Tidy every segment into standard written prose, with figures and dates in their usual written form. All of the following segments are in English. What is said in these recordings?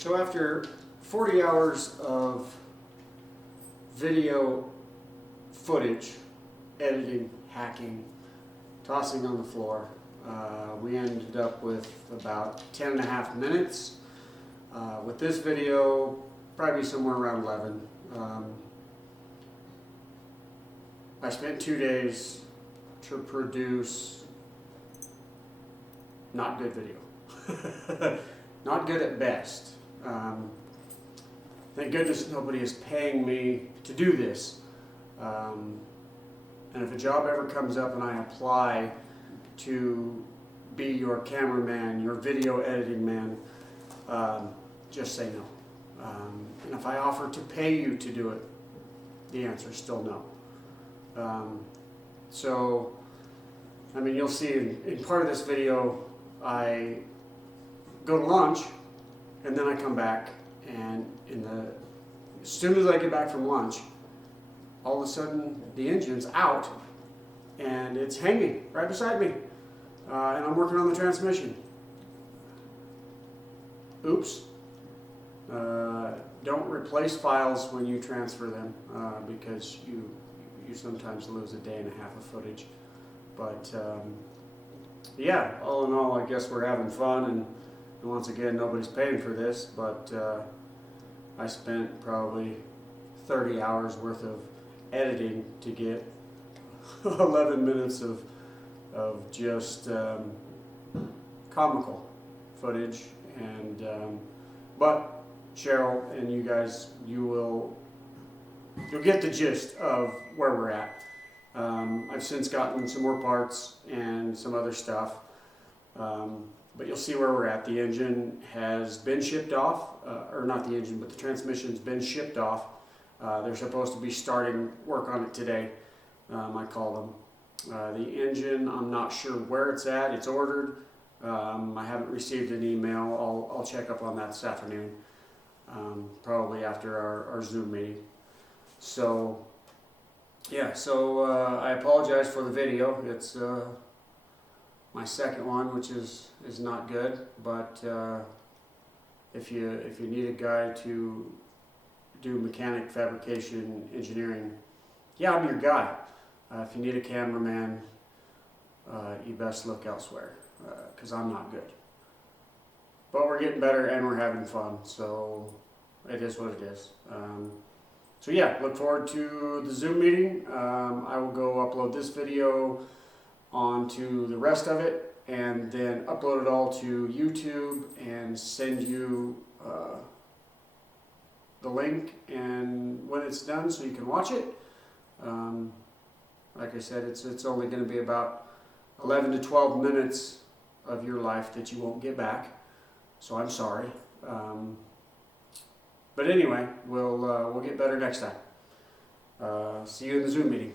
So after 40 hours of video footage, editing, hacking, tossing on the floor, we ended up with about 10.5 minutes. With this video, probably somewhere around 11. I spent 2 days to produce not good video. Not good at best. Thank goodness nobody is paying me to do this. And if a job ever comes up and I apply to be your cameraman, your video editing man, just say no. And if I offer to pay you to do it, the answer is still no. So, I mean, you'll see in part of this video, I go to lunch, and then I come back, and as soon as I get back from lunch, all of a sudden the engine's out, and it's hanging right beside me, and I'm working on the transmission. Oops. Don't replace files when you transfer them, because you sometimes lose a day and a half of footage. But yeah, all in all, I guess we're having fun, and once again, nobody's paying for this, but I spent probably 30 hours worth of editing to get 11 minutes of just comical footage. And but Cheryl and you guys, you'll get the gist of where we're at. I've since gotten some more parts and some other stuff, but you'll see where we're at. The engine has been shipped off, or not the engine, but the transmission's been shipped off. They're supposed to be starting work on it today, I call them. The engine, I'm not sure where it's at. It's ordered. I haven't received an email. I'll check up on that this afternoon, probably after our Zoom meeting. So yeah, so I apologize for the video. It's my second one, which is not good, but if you need a guy to do mechanic, fabrication, engineering, yeah, I'm your guy. If you need a cameraman, you best look elsewhere, because I'm not good. But we're getting better and we're having fun, so it is what it is. So yeah, look forward to the Zoom meeting. I will go upload this video onto the rest of it, and then upload it all to YouTube and send you the link and when it's done so you can watch it. Like I said, it's only going to be about 11 to 12 minutes of your life that you won't get back, so I'm sorry. But anyway, we'll get better next time. See you in the Zoom meeting.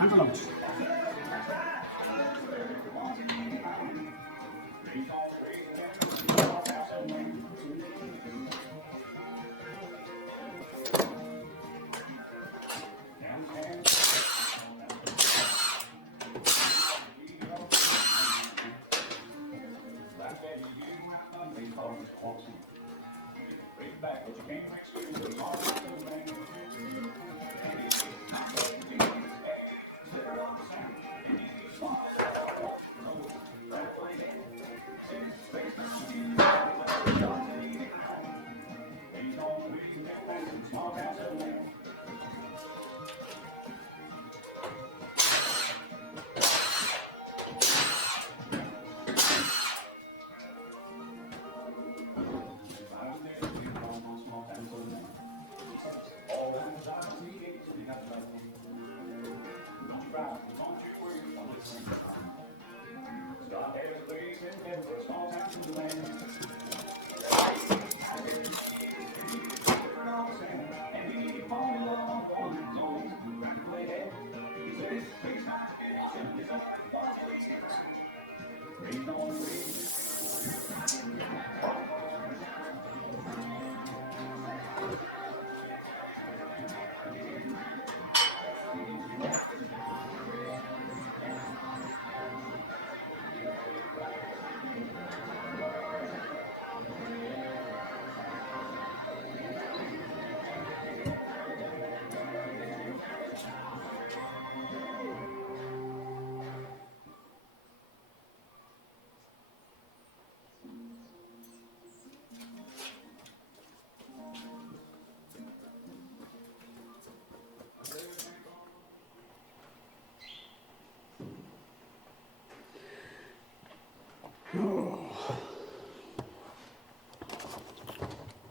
Time for lunch.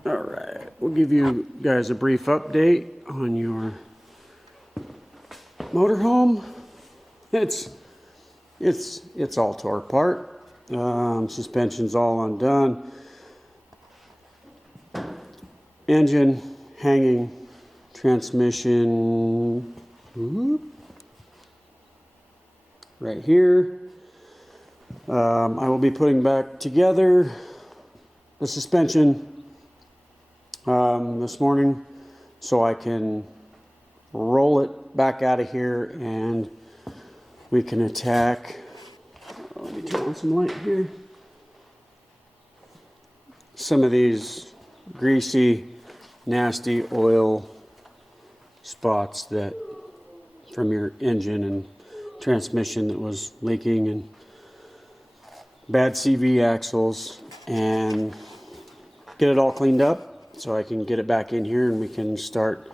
All right, we'll give you guys a brief update on your motorhome. It's all tore apart. Suspension's all undone. Engine hanging. Transmission right here. I will be putting back together the suspension this morning so I can roll it back out of here and we can attack. Let me turn on some light here. Some of these greasy, nasty oil spots that from your engine and transmission that was leaking, and bad CV axles, and get it all cleaned up so I can get it back in here and we can start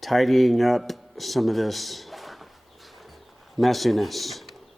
tidying up some of this messiness.